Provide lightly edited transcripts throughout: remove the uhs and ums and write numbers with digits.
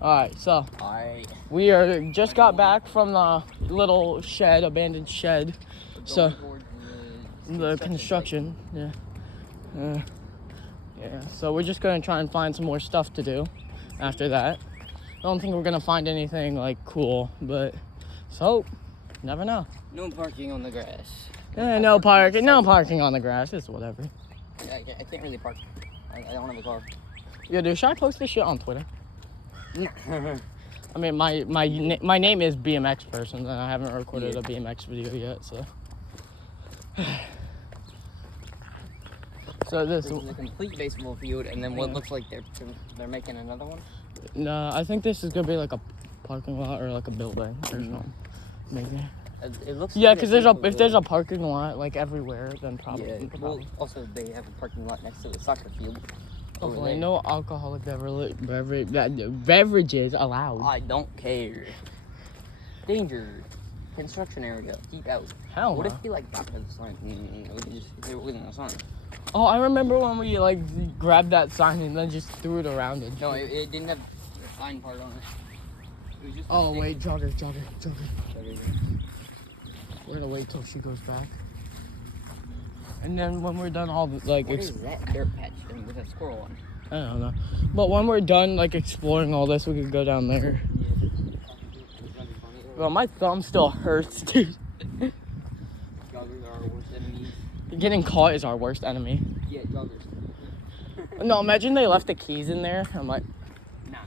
Alright, so Alright. we just got back from the little shed, abandoned shed. So the construction, yeah. Yeah, so we're just gonna try and find some more stuff to do after that. I don't think we're gonna find anything like cool, but so never know. No parking on the grass. No parking on the grass. It's whatever. I can't really park. I don't have a car. Yeah, dude, should I post this shit on Twitter? I mean, my name is BMX person, and I haven't recorded a BMX video yet, so. So this is a complete baseball field, and then what looks like they're making another one. No, I think this is gonna be like a parking lot or like a building or something. Maybe. It looks. Yeah, because if there's a parking lot like everywhere, then probably. Yeah. Well, also they have a parking lot next to the soccer field. Hopefully, no alcoholic beverages allowed. I don't care. Danger. Construction area. Keep out. Hell What no. if we like got the sign? We can just hit it with a sign. Oh, I remember when we like grabbed that sign and then just threw it around it. No, it didn't have the sign part on it. It was just Wait, jogger. We're gonna wait till she goes back. And then when we're done all the, like... What is that dirt patch with a squirrel on it? I don't know. But when we're done, like, exploring all this, we could go down there. Yeah. Well, my thumb still hurts, dude. Joggers are our worst enemies. Getting caught is our worst enemy. Yeah, joggers. No, imagine they left the keys in there. I'm like... Nah.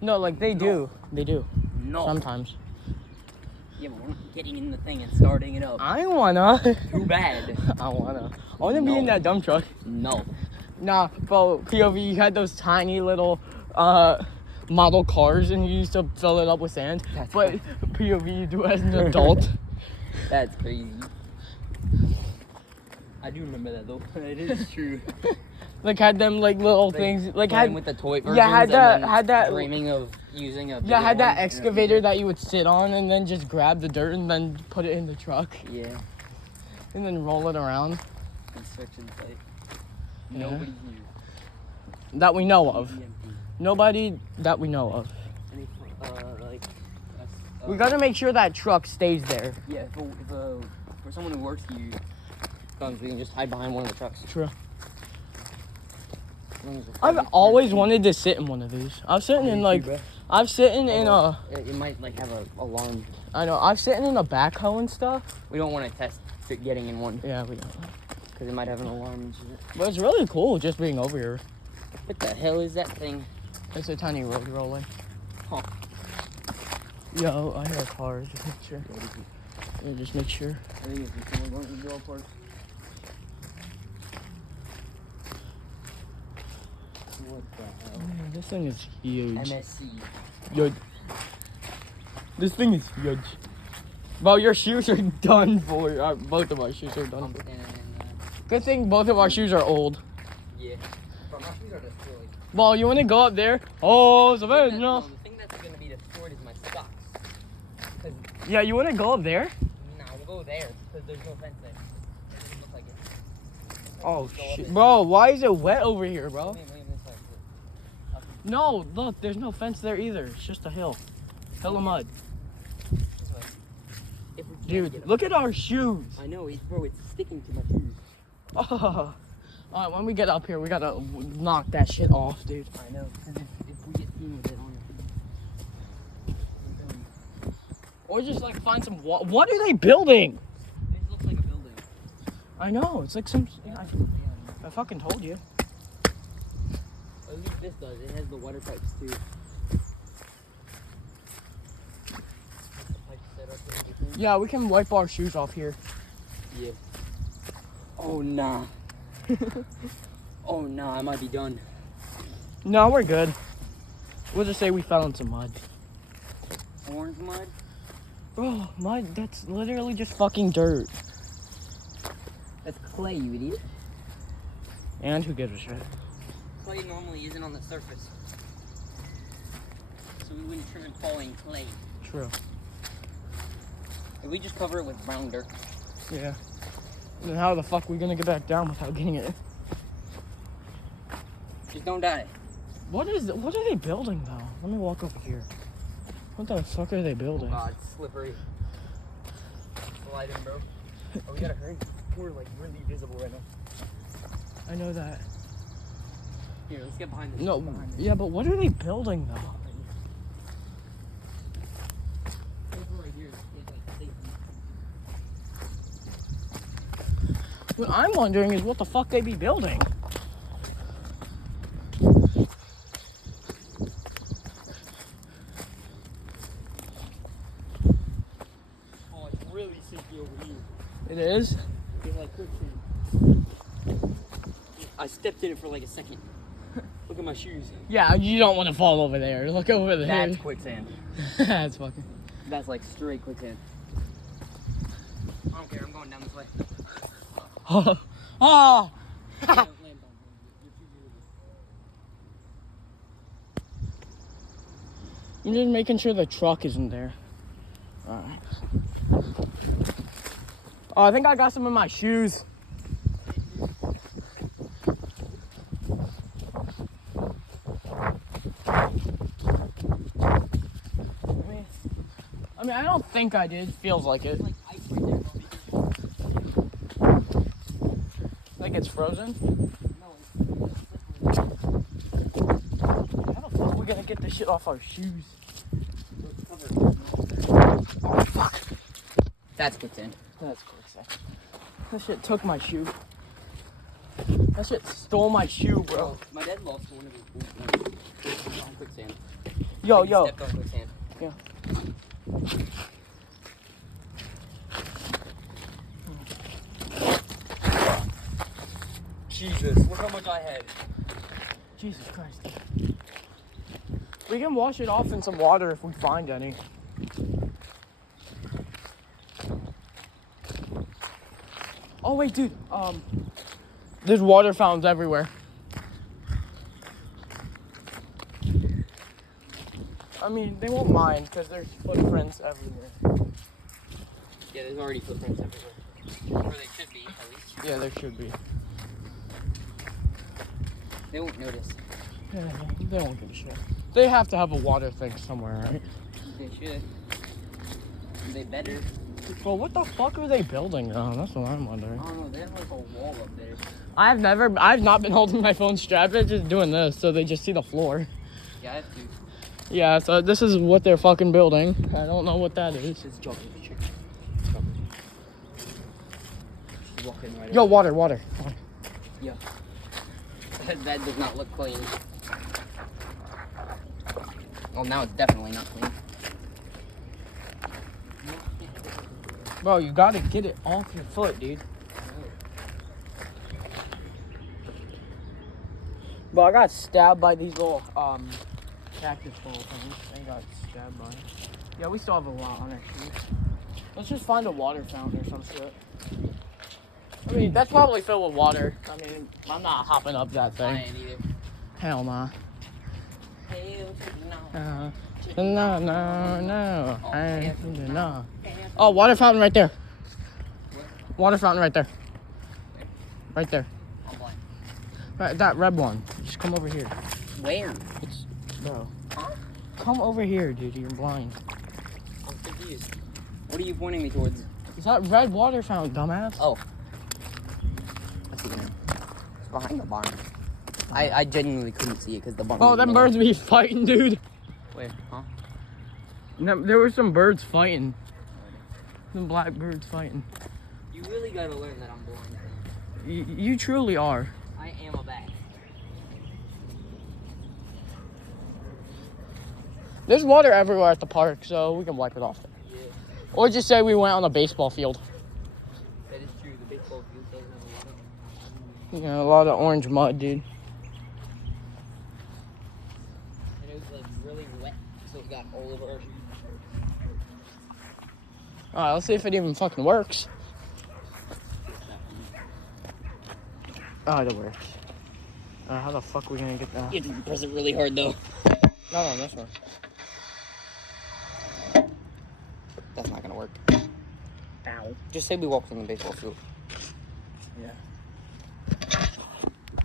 No, like, they do. They do. No. Sometimes. Yeah, but we're not getting in the thing and starting it up. I wanna. Too bad. I wanna be in that dump truck. No. Nah, bro, POV, you had those tiny little model cars and you used to fill it up with sand. But POV, you do as an adult. That's crazy. I do remember that though. It is true. Like had them like little things, like had with the toy versions. Yeah, had that dreaming of using a. Yeah, had that one. excavator that you would sit on and then just grab the dirt and then put it in the truck. Yeah. And then roll it around. Construction site. Yeah. Nobody here. That we know of. Nobody that we know of. Any, We gotta make sure that truck stays there. Yeah, if for someone who works here comes, we can just hide behind one of the trucks. True. I've always wanted to sit in one of these. I've sitting in like, I've sitting in a. It might like have a alarm. I know. I've sitting in a backhoe and stuff. We don't want to test getting in one. Yeah, we don't. Because it might have an alarm and shit. But it's really cool just being over here. What the hell is that thing? It's a tiny road rolling. Huh. Yo, I hear a car. Just make sure. Yeah, just make sure. I think it's someone going to go apart. What the hell? Oh, this thing is huge. MSC. Yo, this thing is huge. Bro, your shoes are done for. Both of our shoes are done for. Good thing both of our shoes are old. Yeah. But my shoes are destroyed. Bro, you want to go up there? Oh, Savannah. No, the thing that's going to be destroyed is my socks. Yeah, you want to go up there? Nah, we'll go there because there's no fence there. It doesn't look like it. Oh, shit. Bro, why is it wet over here, bro? No, look, there's no fence there either. It's just a hill. Hill of mud. Dude, look at our shoes. I know, bro, it's sticking to my shoes. Oh. Alright, when we get up here, we gotta knock that shit off, dude. I know, because if we get seen with it on it. Or just like find some what are they building? This looks like a building. I know, it's like some. I fucking told you. At least this does. It has the water pipes too. Yeah, we can wipe our shoes off here. Yeah. Oh nah. Oh nah, I might be done. No, we're good. We'll just say we fell in some mud. Orange mud? Bro, mud, that's literally just fucking dirt. That's clay, you idiot. And who gives a shit? Clay normally isn't on the surface. So we wouldn't trip and fall in clay. True. If we just cover it with brown dirt. Yeah. Then how the fuck are we gonna get back down without getting it? Just don't die. What are they building though? Let me walk over here. What the fuck are they building? Oh god, it's slippery. Slide in, bro. Oh, we gotta hurry. We're like really visible right now. I know that. Here, let's get behind this. No, Behind this. yeah, but what are they building though? Right here. It's like safety. What I'm wondering is what the fuck they be building. Oh, it's really sinky over here. It is? It's like quicksand. I stepped in it for like a second. Look at my shoes. Yeah, you don't want to fall over there. Look over there. That's quicksand. That's fucking. That's like straight quicksand. I don't care, I'm going down this way. Oh! Oh! Don't land on me. You're too nervous. I'm just making sure the truck isn't there. Alright. Oh, I think I got some in my shoes. I mean, I don't think I did. Feels like it. Like ice right there, bro. Like it's frozen. No, it's slippery. How the fuck are we gonna get this shit off our shoes? It's covered. Oh, fuck. That's quicksand. That's quicksand. That shit took my shoe. That shit stole my shoe, bro. My dad lost one of his boots on quicksand. Yo, He yo. stepped on quicksand. Yeah. Jesus, look how much I had. Jesus Christ. We can wash it off in some water if we find any. Oh wait, dude. There's water fountains everywhere. I mean, they won't mind because there's footprints everywhere. Yeah, there's already footprints everywhere. Or they should be, at least. Yeah, there should be. They won't notice. Yeah, they won't give a shit. They have to have a water thing somewhere, right? They should. They better. Well, what the fuck are they building though? That's what I'm wondering. I don't know, they have like a wall up there. I've not been holding my phone strapped. It's just doing this, so they just see the floor. Yeah, I have to. Yeah, so this is what they're fucking building. I don't know what that is. It's jogging the chick. She's walking right Yo, up. water. Yeah. That does not look clean. Well, now it's definitely not clean. Bro, you gotta get it off your foot, dude. Bro, I got stabbed by these little, cactus ball things. I got stabbed by. Yeah, we still have a lot on our shoes. Let's just find a water fountain or some shit. I mean, that's probably filled with water. I mean, I'm not hopping up that I thing. ain't either. Hell nah. Hell no. No. Oh, No. Oh, water fountain right there. Water fountain right there. Right there. I'm blind. Right, that red one. Just come over here. Where? It's, bro. Huh? Come over here, dude. You're blind. I'm confused. What are you pointing me towards? Is that red water fountain, dumbass? Oh. I see it now. It's behind the barn. I genuinely couldn't see it because the barn Oh, was them in the way. birds be fighting, dude. Where? Huh? There were some birds fighting. Some black birds fighting. You really gotta learn that I'm blind. You truly are. I am a bat. There's water everywhere at the park, so we can wipe it off. Yeah, Or just say we went on a baseball field. that is true. The baseball field does have a lot of. You know, a lot of orange mud, dude. And it was like really wet, so it got all over our shoes. Alright, let's see if it even fucking works. Oh, it works. How the fuck are we gonna get that? You have to press it really hard though. No, this one. That's not gonna work. Ow. Just say we walked on the baseball field. Yeah.